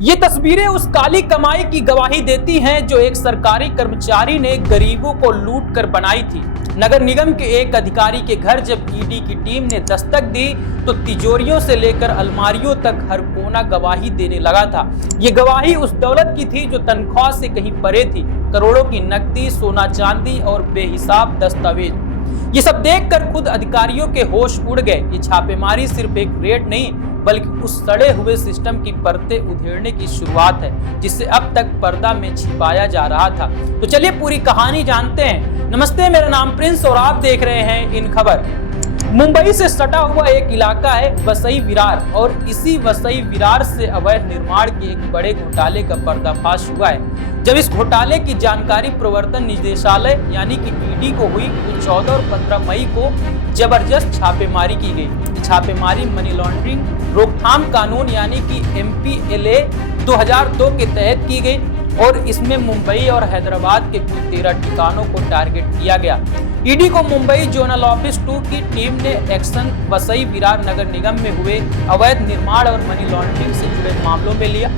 ये तस्वीरें उस काली कमाई की गवाही देती हैं जो एक सरकारी कर्मचारी ने गरीबों को लूट कर बनाई थी। नगर निगम के एक अधिकारी के घर जब ईडी की टीम ने दस्तक दी तो तिजोरियों से लेकर अलमारियों तक हर कोना गवाही देने लगा था। ये गवाही उस दौलत की थी जो तनख्वाह से कहीं परे थी। करोड़ों की नकदी, सोना चांदी और बेहिसाब दस्तावेज। ये सब देखकर खुद अधिकारियों के होश उड़ गए। ये छापेमारी सिर्फ एक रेड नहीं बल्कि उस सड़े हुए सिस्टम की परतें उधेड़ने की शुरुआत है जिससे अब तक पर्दा में छिपाया जा रहा था। तो चलिए पूरी कहानी जानते हैं। नमस्ते, मेरा नाम प्रिंस और आप देख रहे हैं इन खबर। मुंबई से सटा हुआ एक इलाका है वसई विरार और इसी वसई विरार से अवैध निर्माण के एक बड़े घोटाले का पर्दाफाश हुआ है। जब इस घोटाले की जानकारी प्रवर्तन निदेशालय यानी कि ईडी को हुई तो 14 और 15 मई को जबरदस्त छापेमारी की गई। छापेमारी मनी लॉन्ड्रिंग रोकथाम कानून यानी कि MPLA 2002 के तहत की गई और इसमें मुंबई और हैदराबाद के कुल 13 ठिकानों को टारगेट किया गया। ईडी को मुंबई जोनल ऑफिस 2 की टीम ने एक्शन वसई विरार नगर निगम में हुए अवैध निर्माण और मनी लॉन्ड्रिंग से जुड़े मामलों में लिया।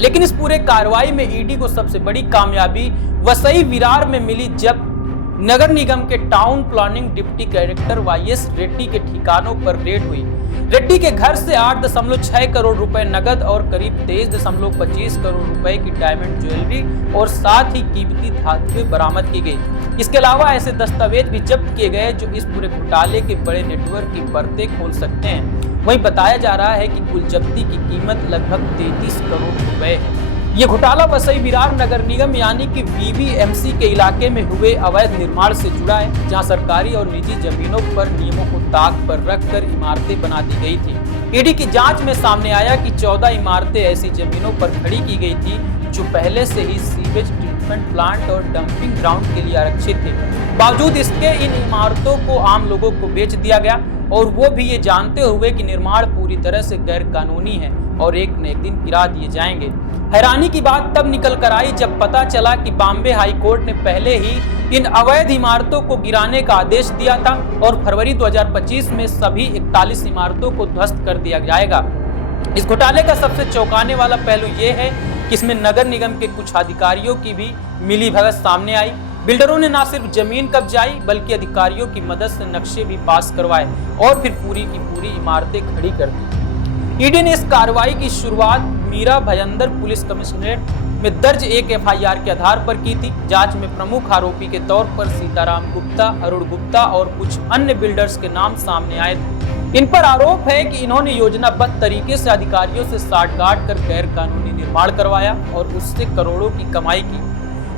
लेकिन इस पूरे कार्रवाई में ईडी को सबसे बड़ी कामयाबी वसई विरार में मिली जब नगर निगम के town planning deputy director YS Reddy के ठिकानों पर रेड हुई। रेड्डी के घर से 8.6 करोड़ रुपए नगद और करीब 23.25 करोड़ रुपए की डायमंड ज्वेलरी और साथ ही कीमती धातुएं बरामद की गई। इसके अलावा ऐसे दस्तावेज भी जब्त किए गए जो इस पूरे घोटाले के बड़े नेटवर्क की परतें खोल सकते हैं। वहीं बताया जा रहा है कि कुल जब्ती की कीमत लगभग 33 करोड़ रुपए है। ये घोटाला वसई विरार नगर निगम यानी कि VVMC के इलाके में हुए अवैध निर्माण से जुड़ा है, जहां सरकारी और निजी जमीनों पर नियमों को ताक पर रखकर इमारतें बना दी गई थी। ईडी की जांच में सामने आया कि 14 इमारतें ऐसी जमीनों पर खड़ी की गई थी जो पहले से ही सीवेज ट्रीटमेंट प्लांट और डंपिंग ग्राउंड के लिए आरक्षित थे। बावजूद इसके इन इमारतों को आम लोगों को बेच दिया गया और वो भी ये जानते हुए कि निर्माण पूरी तरह से गैर कानूनी है और एक न एक दिन गिरा दिए जाएंगे। हैरानी की बात तब निकल कर आई जब पता चला कि बॉम्बे हाई कोर्ट ने पहले ही इन अवैध इमारतों को गिराने का आदेश दिया था और फरवरी 2025 में सभी 41 इमारतों को ध्वस्त कर दिया जाएगा। इस घोटाले का सबसे चौंकाने वाला पहलू ये है कि इसमें नगर निगम के कुछ अधिकारियों की भी मिलीभगत सामने आई। बिल्डरों ने न सिर्फ जमीन कब्जाई बल्कि अधिकारियों की मदद से नक्शे भी पास करवाए और फिर पूरी की पूरी इमारतें खड़ी कर दी। ईडी ने इस कार्रवाई की शुरुआत मीरा भयंदर पुलिस कमिश्नरेट में दर्ज एक FIR के आधार पर की थी। जांच में प्रमुख आरोपी के तौर पर सीताराम गुप्ता, अरुण गुप्ता और कुछ अन्य बिल्डर्स के नाम सामने आए थे। इन पर आरोप है कि इन्होंने योजनाबद्ध तरीके से अधिकारियों से साठगांठ कर गैर कानूनी निर्माण करवाया और उससे करोड़ों की कमाई की।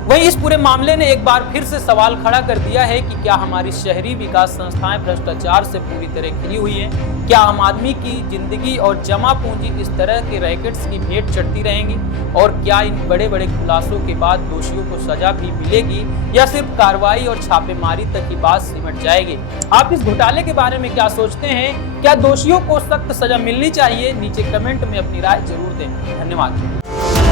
वहीं इस पूरे मामले ने एक बार फिर से सवाल खड़ा कर दिया है कि क्या हमारी शहरी विकास संस्थाएं भ्रष्टाचार से पूरी तरह घिरी हुई हैं? क्या आम आदमी की जिंदगी और जमा पूंजी इस तरह के रैकेट्स की भेंट चढ़ती रहेंगी? और क्या इन बड़े बड़े खुलासों के बाद दोषियों को सजा भी मिलेगी या सिर्फ कार्रवाई और छापेमारी तक की बात सिमट जाएगी? आप इस घोटाले के बारे में क्या सोचते हैं? क्या दोषियों को सख्त सजा मिलनी चाहिए? नीचे कमेंट में अपनी राय जरूर दें। धन्यवाद।